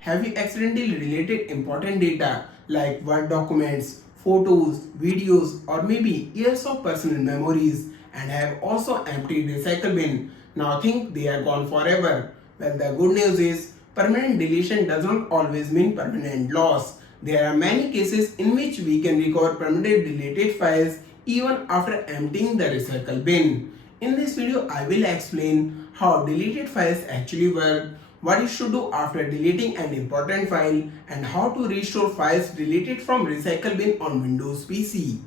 Have you accidentally deleted important data like Word documents, photos, videos, or maybe years of personal memories and have also emptied recycle bin? Now think they are gone forever. Well, the good news is permanent deletion does not always mean permanent loss. There are many cases in which we can recover permanently deleted files even after emptying the recycle bin. In this video, I will explain how deleted files actually work, what you should do after deleting an important file, and how to restore files deleted from recycle bin on Windows PC.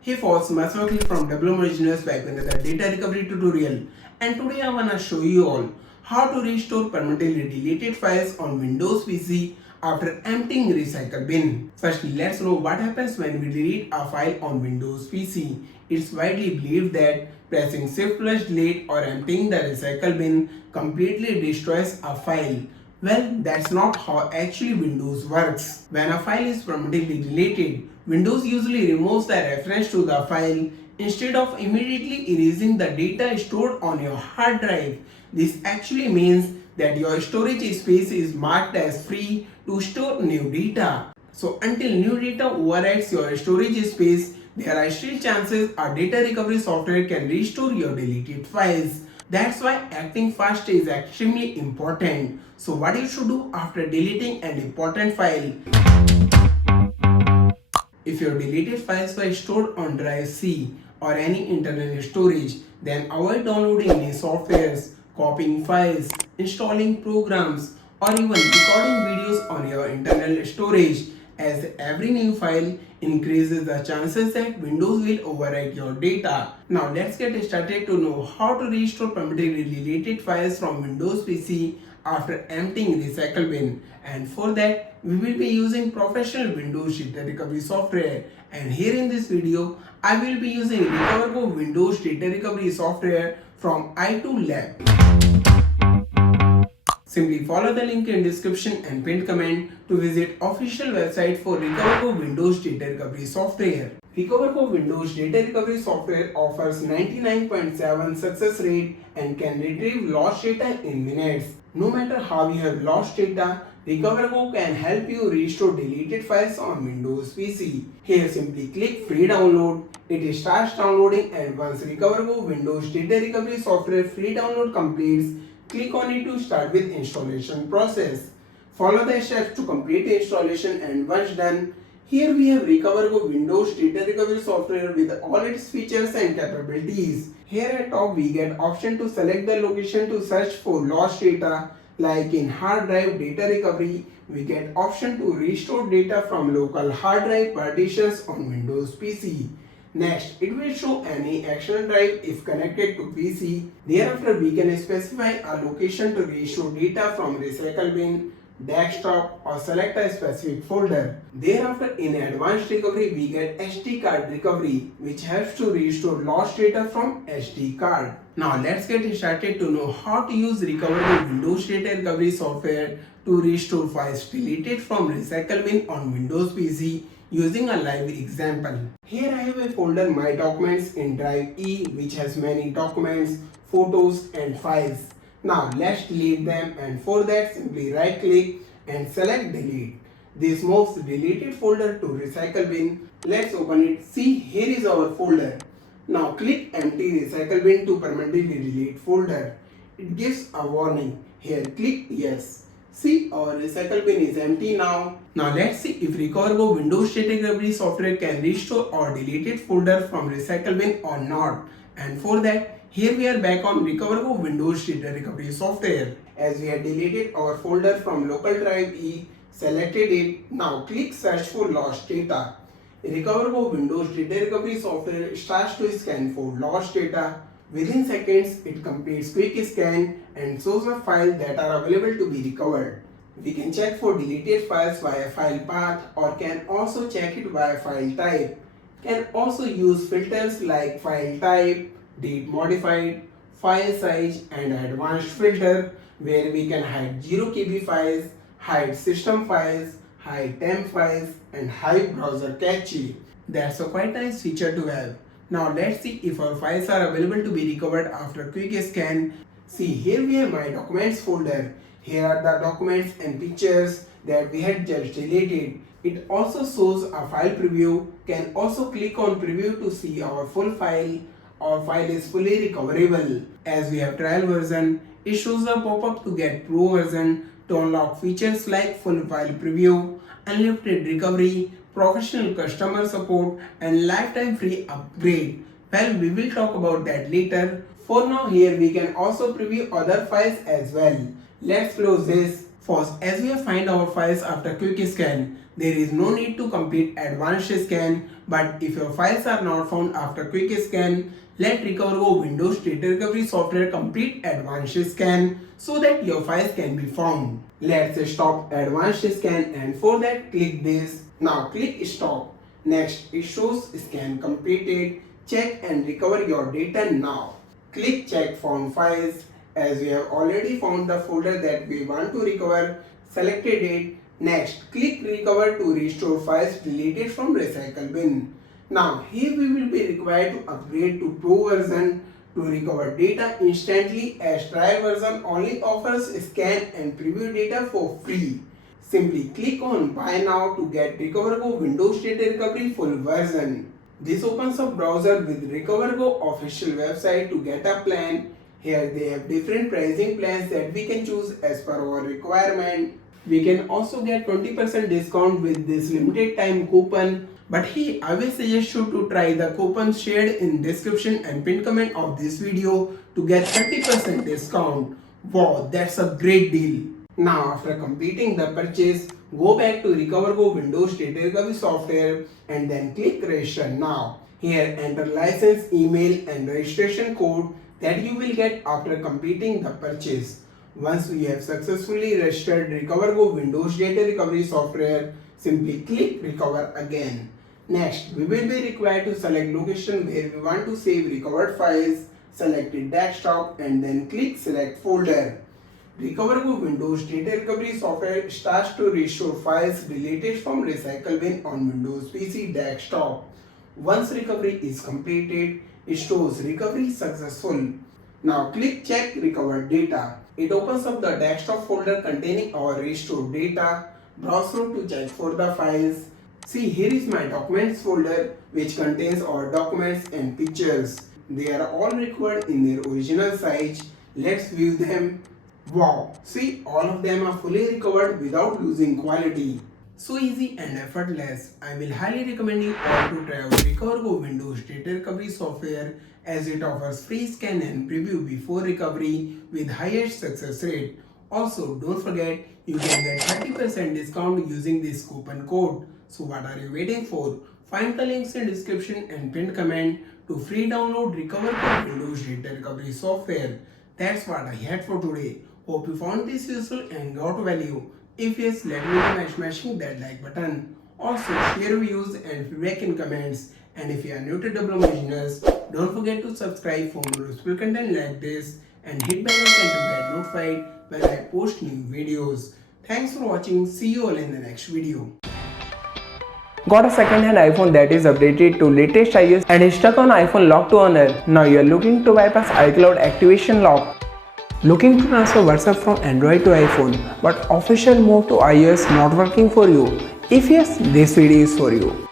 Hey folks, myself from WM Originals back with another data recovery tutorial, and today I wanna show you all how to restore permanently deleted files on Windows PC after emptying recycle bin. Firstly, let's know what happens when we delete a file on Windows PC. It's widely believed that pressing Shift+Delete or emptying the recycle bin completely destroys a file. Well, that's not how actually Windows works. When a file is permanently deleted, Windows usually removes the reference to the file instead of immediately erasing the data stored on your hard drive. This actually means that your storage space is marked as free to store new data. So until new data overrides your storage space, there are still chances a data recovery software can restore your deleted files. That's why acting fast is extremely important. So what you should do after deleting an important file? If your deleted files were stored on drive C or any internal storage, then avoid downloading any softwares, copying files, installing programs, or even recording videos on your internal storage, as every new file increases the chances that Windows will overwrite your data. Now let's get started to know how to restore permanently deleted files from Windows PC after emptying recycle bin, and for that we will be using professional Windows data recovery software, and here in this video I will be using RecoverGo Windows Data Recovery software from iToolab. Simply follow the link in description and pinned comment to visit official website for RecoverGo Windows Data Recovery software. RecoverGo Windows Data Recovery software offers 99.7 success rate and can retrieve lost data in minutes. No matter how you have lost data, RecoverGo can help you restore deleted files on Windows PC. Here simply click free download. It starts downloading, and once RecoverGo Windows Data Recovery software free download completes, click on it to start with installation process. Follow the steps to complete the installation, and once done, here we have RecoverGo Windows Data Recovery software with all its features and capabilities. Here at top we get option to select the location to search for lost data, like in hard drive data recovery. We get option to restore data from local hard drive partitions on Windows PC. Next, it will show any external drive if connected to PC. Thereafter, we can specify a location to restore data from recycle bin, desktop, or select a specific folder. Thereafter, in advanced recovery, we get SD card recovery, which helps to restore lost data from SD card. Now, let's get started to know how to use RecoverGo Windows Data Recovery software to restore files deleted from recycle bin on Windows PC using a live example. Here I have a folder My Documents in drive E, which has many documents, photos and files. Now let's delete them, and for that simply right click and select delete. This moves the deleted folder to recycle bin. Let's open it. See, here is our folder. Now click empty recycle bin to permanently delete folder. It gives a warning. Here click yes. See, our recycle bin is empty now. Now let's see if RecoverGo Windows Data Recovery software can restore our deleted folder from recycle bin or not. And for that, here we are back on RecoverGo Windows Data Recovery software. As we had deleted our folder from local drive E, selected it. Now click search for lost data. RecoverGo Windows Data Recovery software starts to scan for lost data. Within seconds, it completes quick scan and shows the files that are available to be recovered. We can check for deleted files via file path, or can also check it via file type. Can also use filters like file type, date modified, file size, and advanced filter, where we can hide 0 KB files, hide system files, hide temp files, and hide browser cache. That's a quite nice feature to have. Now let's see if our files are available to be recovered after quick scan. See, here we have my documents folder. Here are the documents and pictures that we had just deleted. It also shows a file preview. Can also click on preview to see our full file. Our file is fully recoverable. As we have trial version, it shows a pop-up to get pro version to unlock features like full file preview, unlimited recovery, professional customer support, and lifetime free upgrade. Well, we will talk about that later. For now, here we can also preview other files as well. Let's close this. First, as we have find our files after quick scan, there is no need to complete advanced scan. But if your files are not found after quick scan, let RecoverGo Windows Data Recovery software complete advanced scan so that your files can be found. Let's stop advanced scan, and for that click this. Now click stop. Next, it shows scan completed. Check and recover your data now. Click check found files. As we have already found the folder that we want to recover, selected it. Next, click recover to restore files deleted from recycle bin. Now here we will be required to upgrade to pro version to recover data instantly, as trial version only offers scan and preview data for free. Simply click on buy now to get RecoverGo Windows Data Recovery full version. This opens up browser with RecoverGo official website to get a plan. Here they have different pricing plans that we can choose as per our requirement. We can also get 20% discount with this limited time coupon. But I will suggest you to try the coupon shared in description and pinned comment of this video to get 30% discount. Wow, that's a great deal. Now after completing the purchase, go back to RecoverGo Windows Data Recovery software and then click register now. Here enter license, email and registration code that you will get after completing the purchase. Once you have successfully registered RecoverGo Windows Data Recovery software, simply click recover again. Next, we will be required to select location where we want to save recovered files, select it desktop and then click select folder. RecoverGo Windows Data Recovery software starts to restore files deleted from recycle bin on Windows PC desktop. Once recovery is completed, it shows recovery successful. Now click check recovered data. It opens up the desktop folder containing our restored data. Browse through to check for the files. See, here is my documents folder which contains our documents and pictures. They are all recovered in their original size. Let's view them. Wow, see, all of them are fully recovered without losing quality. So easy and effortless. I will highly recommend you all to try out RecoverGo Windows Data Recovery software, as it offers free scan and preview before recovery with highest success rate. Also, don't forget, you can get 30% discount using this coupon code. So what are you waiting for? Find the links in description and pinned comment to free download RecoverGo Windows Data Recovery software. That's what I had for today. Hope you found this useful and got value. If yes, let me know by smashing that like button. Also, share views and feedback in comments. And if you are new to Double Engineers, don't forget to subscribe for more useful content like this and hit bell icon to get notified when I post new videos. Thanks for watching. See you all in the next video. Got a second-hand iPhone that is updated to latest iOS and is stuck on iPhone lock to owner. Now you are looking to bypass iCloud activation lock. Looking to transfer WhatsApp from Android to iPhone, but official move to iOS not working for you? If yes, this video is for you.